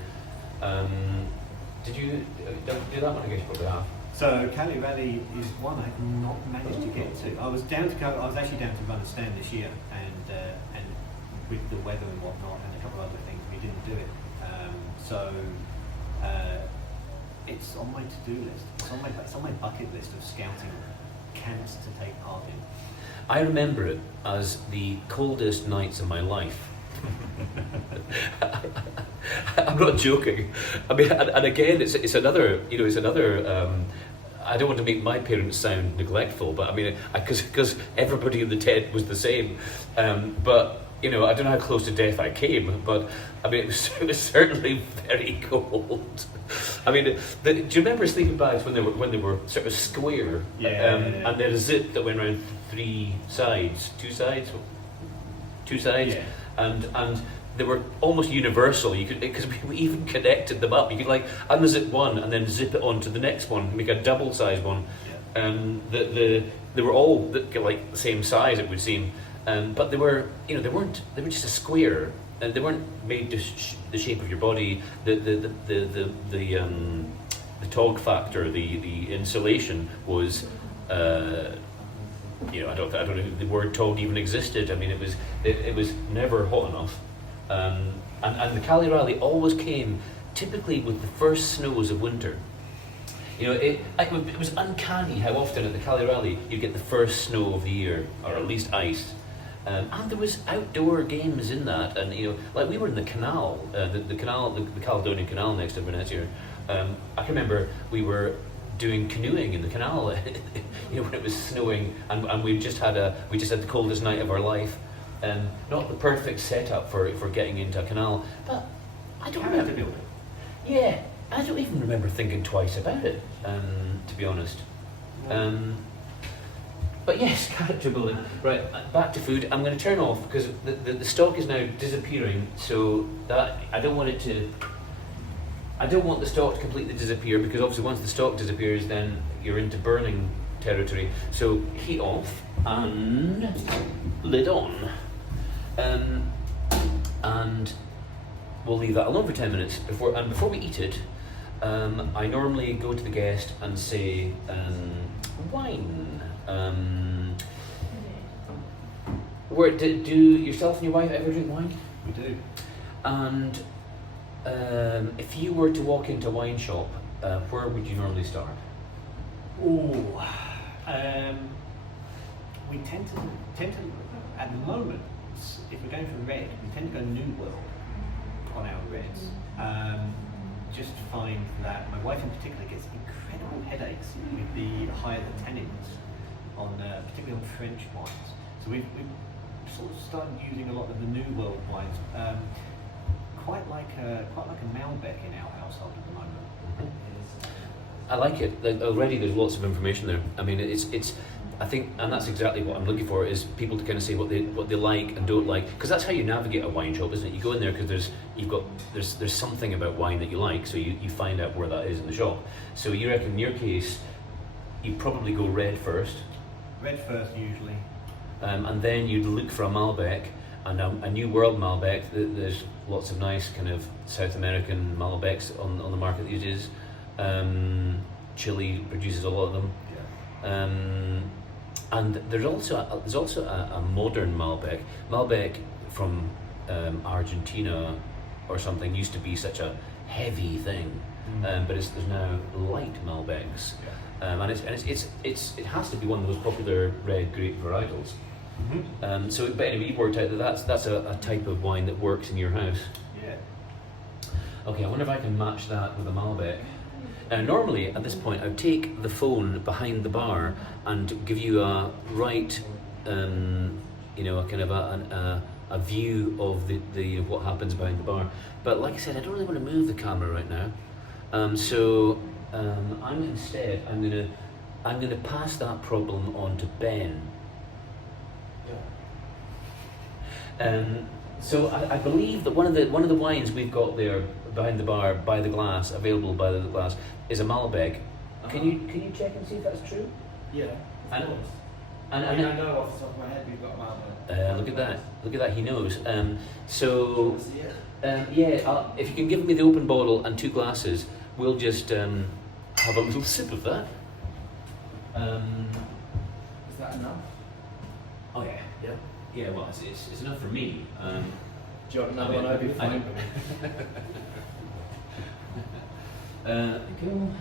Did you do that one? I guess you probably have. So Cali Rally is one I've not managed to get to. I was actually down to run a stand this year, and with the weather and whatnot, and a couple of other things, we didn't do it. It's on my to-do list. It's on my bucket list of scouting camps to take part in. I remember it as the coldest nights of my life. I'm not joking. I mean, and again, it's another. I don't want to make my parents sound neglectful, but I mean, because everybody in the tent was the same. But I don't know how close to death I came, but I mean, it was certainly very cold. I mean, do you remember sleeping bags when they were sort of square? Yeah. And they had a zip that went around two sides, Yeah. and they were almost universal. You could, because we even connected them up. You could unzip one and then zip it onto the next one, make a double size one. Yeah. They were all the same size, it would seem. But they were just a square, and they weren't made to the shape of your body. The tog factor, the insulation was, I don't know if the word tog even existed. I mean, it was never hot enough. And the Cali Rally always came typically with the first snows of winter. It was uncanny how often at the Cali Rally you get the first snow of the year, or at least ice. And there was outdoor games in that, and we were in the canal, the Caledonian Canal next to Inverness here. I can remember we were doing canoeing in the canal, when it was snowing, and we just had the coldest night of our life. Not the perfect setup for getting into a canal, but I don't remember. Yeah, I don't even remember thinking twice about it, to be honest. But yes, character building. Right, back to food. I'm going to turn off because the stock is now disappearing. So that I don't want the stock to completely disappear, because obviously once the stock disappears, then you're into burning territory. So heat off and lid on, and we'll leave that alone for 10 minutes before we eat it. I normally go to the guest and say, wine. Do yourself and your wife ever drink wine? We do. And If you were to walk into a wine shop, where would you normally start? Ooh, we tend to at the moment, if we're going for red, we tend to go New World on our reds. Just find that my wife in particular gets incredible headaches with the higher the tannins on, particularly on French wines. So we've sort of started using a lot of the New World wines, quite like a Malbec in our household at the moment. I like it. Already there's lots of information there. I mean, I think, and that's exactly what I'm looking for, is people to kind of say what they like and don't like, because that's how you navigate a wine shop, isn't it? You go in there because there's something about wine that you like, so you find out where that is in the shop. So you reckon in your case, you probably go red first. Red first usually. And then you'd look for a Malbec, and a New World Malbec. There's lots of nice kind of South American Malbecs on the market these days. Chile produces a lot of them. Yeah. And there's also a modern Malbec. Malbec from Argentina or something used to be such a heavy thing, but there's now light Malbecs, and it has to be one of the most popular red grape varietals. So, but anyway, you've worked out that that's a type of wine that works in your house. Yeah. Okay, I wonder if I can match that with a Malbec. Normally, at this point, I would take the phone behind the bar and give you a right, a kind of a view of the what happens behind the bar. But like I said, I don't really want to move the camera right now. So I'm gonna pass that problem on to Ben. So I believe that one of the wines we've got there behind the bar, available by the glass, is a Malbec. Can you check and see if that's true? Yeah, of course. And I know off the top of my head we've got a Malbec. Look at that, he knows. So See it? if you can give me the open bottle and 2 glasses, we'll just have a little sip of that. Is that enough? Oh yeah. Yeah. Yeah, well, it's enough for me. Do you want another one? I'd be fine. Cool.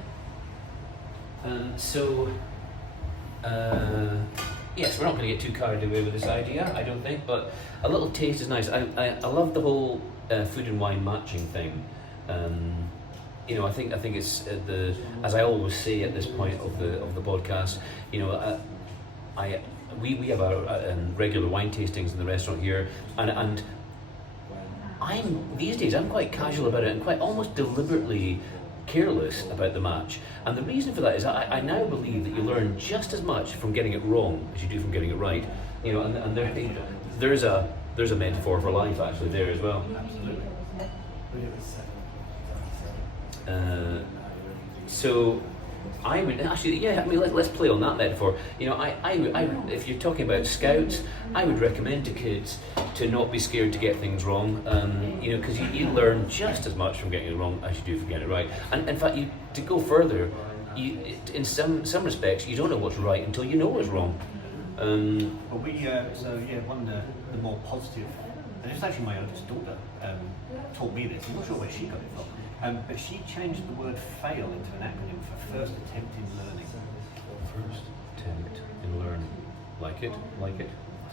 Yes, we're not going to get too carried away with this idea, I don't think, but a little taste is nice. I love the whole food and wine matching thing. I think it's as I always say at this point of the podcast. We have our regular wine tastings in the restaurant here, and these days I'm quite casual about it and quite almost deliberately careless about the match. And the reason for that is I now believe that you learn just as much from getting it wrong as you do from getting it right. And there's a metaphor for life actually there as well. Absolutely. So I would actually, let's play on that metaphor. I would, if you're talking about scouts, I would recommend to kids to not be scared to get things wrong. Because you learn just as much from getting it wrong as you do from getting it right. And in fact, to go further, in some respects, you don't know what's right until you know what's wrong. Well, one of the more positive, and it's actually my oldest daughter taught me this. I'm not sure where she got it from. But she changed the word fail into an acronym for first attempt in learning. First attempt in learning. Like it.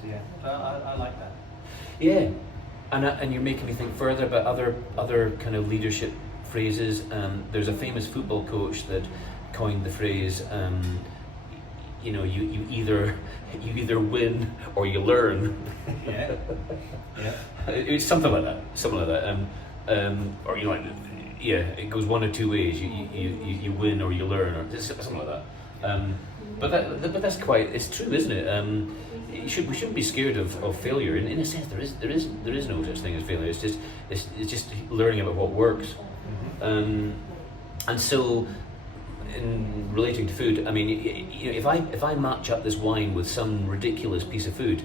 So yeah, I like that. Yeah, and you're making me think further about other kind of leadership phrases. There's a famous football coach that coined the phrase, you either win or you learn. Yeah. It's something like that. It goes one of 2 ways. You win or you learn, or something like that. But that's it's true, isn't it? We shouldn't be scared of failure. In a sense, there is no such thing as failure. It's just learning about what works. And so, in relating to food, I mean, if I match up this wine with some ridiculous piece of food,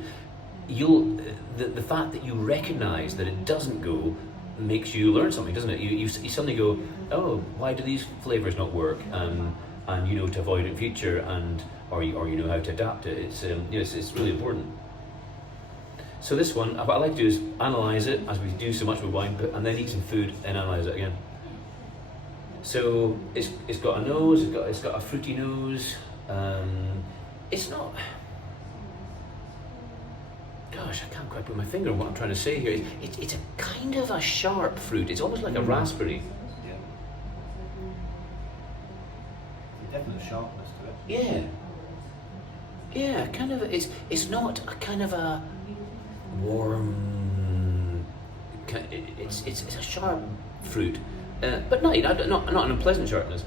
the fact that you recognise that it doesn't go makes you learn something, doesn't it? You suddenly go, oh, why do these flavours not work? And to avoid it in future, or you know how to adapt it. It's really important. So this one, what I like to do is analyse it, as we do so much with wine, and then eat some food and analyse it again. So it's got a nose, it's got a fruity nose. It's not. Gosh, I can't quite put my finger on what I'm trying to say here. It's a kind of a sharp fruit. It's almost like a raspberry. Yeah. Definite sharpness to it. Yeah. Yeah, kind of. It's not a kind of a warm. It's a sharp fruit, but not an unpleasant sharpness.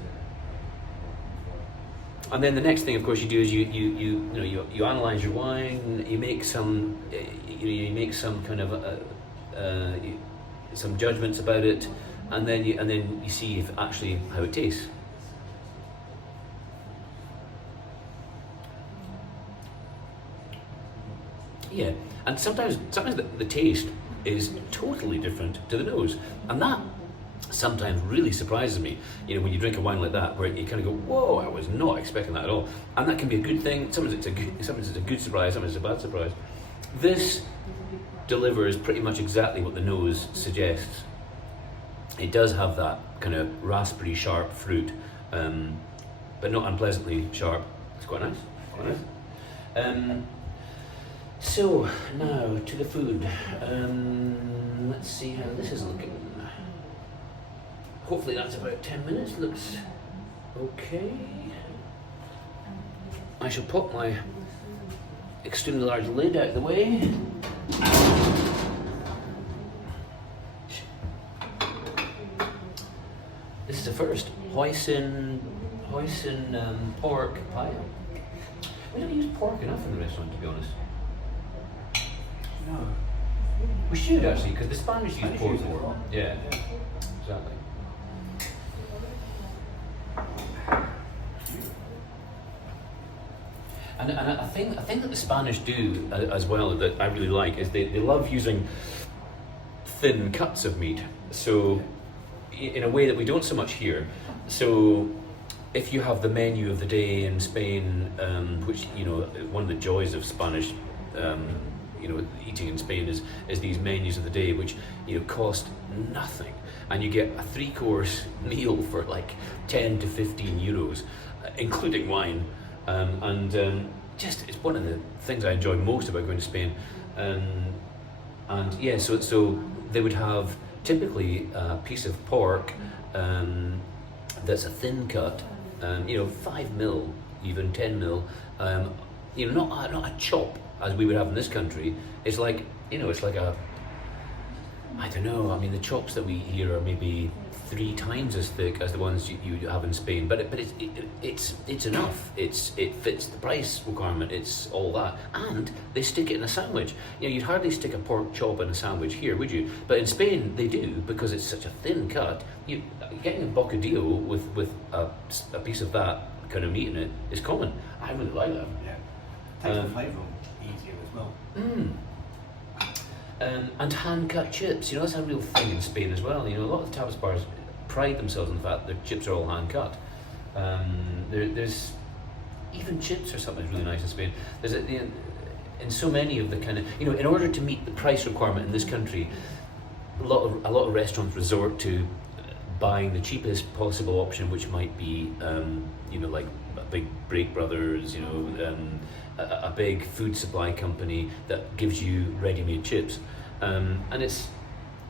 And then the next thing, of course, you do is you analyze your wine. You make some kind of some judgments about it, and then you see if actually how it tastes. Yeah, and sometimes the taste is totally different to the nose, and that sometimes really surprises me. You know, when you drink a wine like that, where you kind of go, "Whoa, I was not expecting that at all," and that can be a good thing. Sometimes it's a good surprise. Sometimes it's a bad surprise. This delivers pretty much exactly what the nose suggests. It does have that kind of raspberry sharp fruit, but not unpleasantly sharp. It's quite nice. Quite nice. So now to the food. Let's see how this is looking. Hopefully that's about 10 minutes. Looks okay. I shall pop my extremely large lid out of the way. This is the first hoisin pork paella. We don't use pork enough in the restaurant, to be honest. No. We should actually, because the Spanish use pork use it a more. lot. Yeah, exactly. And I think that the Spanish do as well, that I really like, is they love using thin cuts of meat. So in a way that we don't so much here. So if you have the menu of the day in Spain, which, you know, one of the joys of Spanish you know, eating in Spain is these menus of the day, which, you know, cost nothing, and you get a 3-course meal for like 10 to 15 euros, including wine, just it's one of the things I enjoy most about going to Spain, and yeah, so they would have typically a piece of pork that's a thin cut, you know, 5 mil, even 10 mil, you know, not a chop as we would have in this country. It's like, you know, it's like a, I don't know, I mean, the chops that we eat here are maybe 3 times as thick as the ones you have in Spain, but it's enough. It fits the price requirement. It's all that, and they stick it in a sandwich. You know, you'd hardly stick a pork chop in a sandwich here, would you? But in Spain they do, because it's such a thin cut. You getting a bocadillo with a piece of that kind of meat in it is common. I really like that. Yeah. Takes the flavour easier as well. And hand-cut chips, you know, that's a real thing in Spain as well. You know, a lot of the tapas bars pride themselves on the fact that their chips are all hand-cut. There's even chips or something that's really nice in Spain. There's in so many of the kind of, you know, in order to meet the price requirement in this country, a lot of restaurants resort to buying the cheapest possible option, which might be, you know, like a big Break Brothers, you know, a big food supply company that gives you ready-made chips, and it's,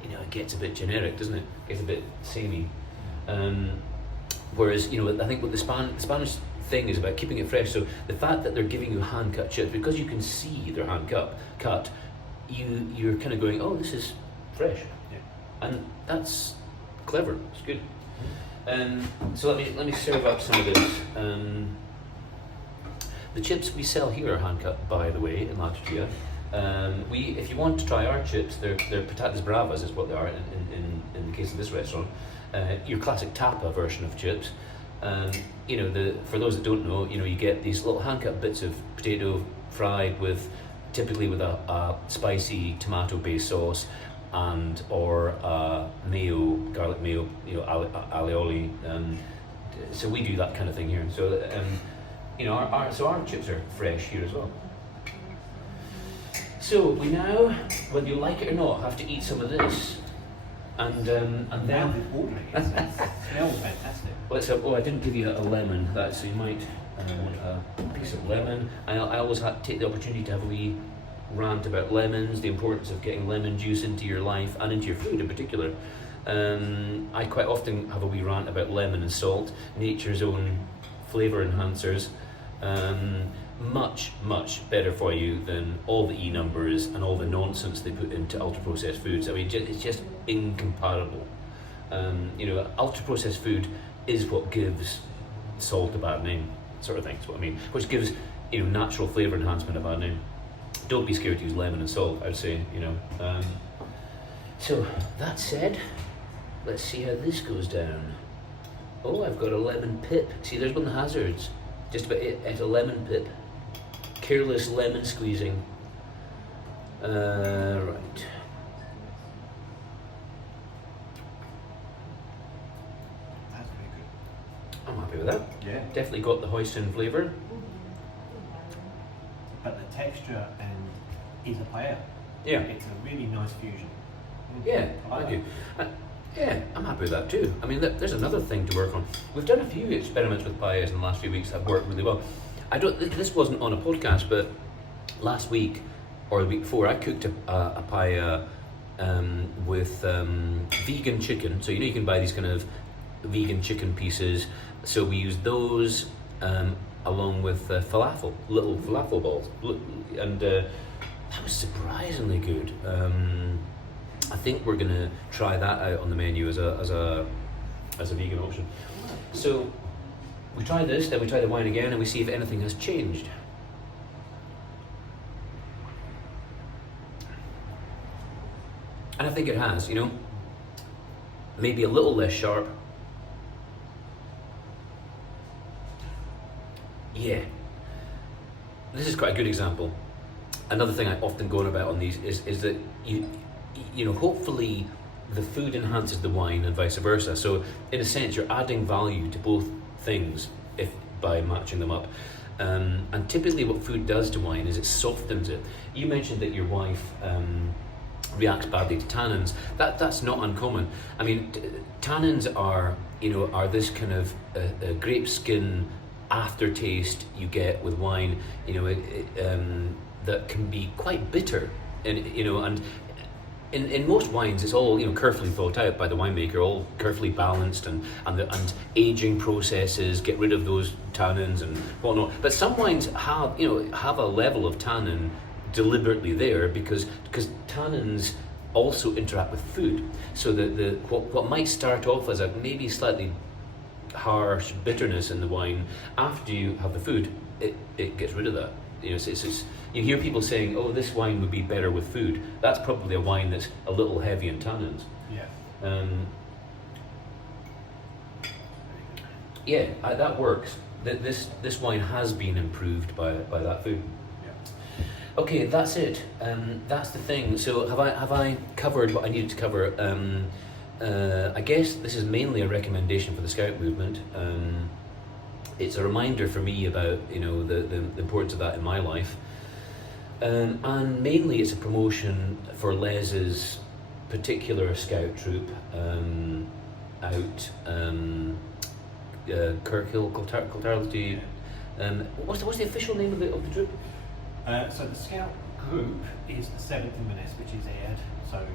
you know, it gets a bit generic, doesn't it? It gets a bit samey. Whereas, you know, I think what the Spanish thing is about keeping it fresh. So the fact that they're giving you hand-cut chips, because you can see they're hand-cut, you're kind of going, oh, this is fresh, Yeah. and that's clever. It's good. So let me serve up some of this. The chips we sell here are hand-cut, by the way, in La Tortilla. If you want to try our chips, they're patatas bravas is what they are in the case of this restaurant. Your classic tapa version of chips. You know, for those that don't know, you know, you get these little hand-cut bits of potato fried typically with a spicy tomato-based sauce or mayo, garlic mayo, you know, alioli. So we do that kind of thing here. So you know, our chips are fresh here as well. So we now, whether you like it or not, have to eat some of this, and Now then it's ordering it. It smells fantastic. let's have. Oh, I didn't give you a lemon. That so you might want a piece of lemon. I always have to take the opportunity to have a wee rant about lemons, the importance of getting lemon juice into your life and into your food in particular. I quite often have a wee rant about lemon and salt, nature's own flavour enhancers. Much better for you than all the E numbers and all the nonsense they put into ultra processed foods. I mean, it's just incomparable. Ultra processed food is what gives salt a bad name, sort of thing. That's what I mean. Which gives natural flavour enhancement a bad name. Don't be scared to use lemon and salt, I'd say. So that said, let's see how this goes down. Oh, I've got a lemon pip. See, there's one of the hazards. Just about it at a lemon pip. Careless lemon squeezing. Right. That's very good. I'm happy with that. Yeah. Definitely got the hoisin flavour. But the texture and is a paella. Yeah. It's a really nice fusion. Yeah, I like I do. that. Yeah, I'm happy with that too. I mean, there's another thing to work on. We've done a few experiments with paellas in the last few weeks that have worked really well. This wasn't on a podcast, but last week or the week before, I cooked a paella with vegan chicken. So you can buy these kind of vegan chicken pieces. So we used those along with little falafel balls, and that was surprisingly good. I think we're gonna try that out on the menu as a vegan option. So we try this, then we try the wine again, and we see if anything has changed. And I think it has. Maybe a little less sharp. Yeah. This is quite a good example. Another thing I often go on about on these is that hopefully the food enhances the wine and vice versa. So in a sense, you're adding value to both things by matching them up. And typically what food does to wine is it softens it. You mentioned that your wife reacts badly to tannins. That's not uncommon. I mean, tannins are this kind of grape skin aftertaste you get with wine, that can be quite bitter, and in most wines it's all carefully thought out by the winemaker, all carefully balanced, and aging processes get rid of those tannins and whatnot. But some wines have a level of tannin deliberately there because tannins also interact with food. So what might start off as a maybe slightly harsh bitterness in the wine, after you have the food, it gets rid of that. You hear people saying, "Oh, this wine would be better with food." That's probably a wine that's a little heavy in tannins. Yeah. That works. This wine has been improved by that food. Yeah. Okay, that's it. That's the thing. So have I covered what I needed to cover? I guess this is mainly a recommendation for the Scout movement. It's a reminder for me about the importance of that in my life, and mainly it's a promotion for Les's particular Scout troop out Kirkhill, Cultarlity. What's the official name of the troop? So the Scout group is the 7th Inverness, which is aired, so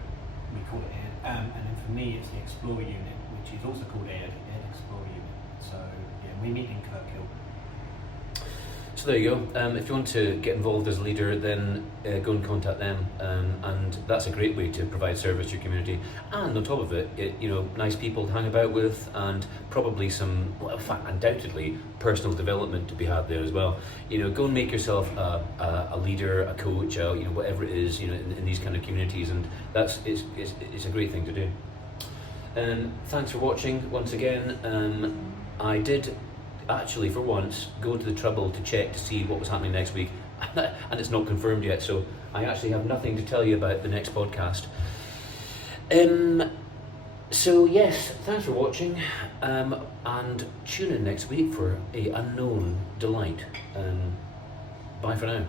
we call it aired. And then for me, it's the Explorer Unit, which is also called aired Explorer Unit. So yeah, we meet in Kirkhill. So there you go. If you want to get involved as a leader, then go and contact them, and that's a great way to provide service to your community. And on top of it, nice people to hang about with, and probably some, well, in fact, undoubtedly, personal development to be had there as well. Go and make yourself a leader, a coach, whatever it is, in these kind of communities, and it's a great thing to do. Thanks for watching once again. I did actually, for once, go to the trouble to check to see what was happening next week, and it's not confirmed yet, so I actually have nothing to tell you about the next podcast. So yes, thanks for watching, and tune in next week for a unknown delight. Bye for now.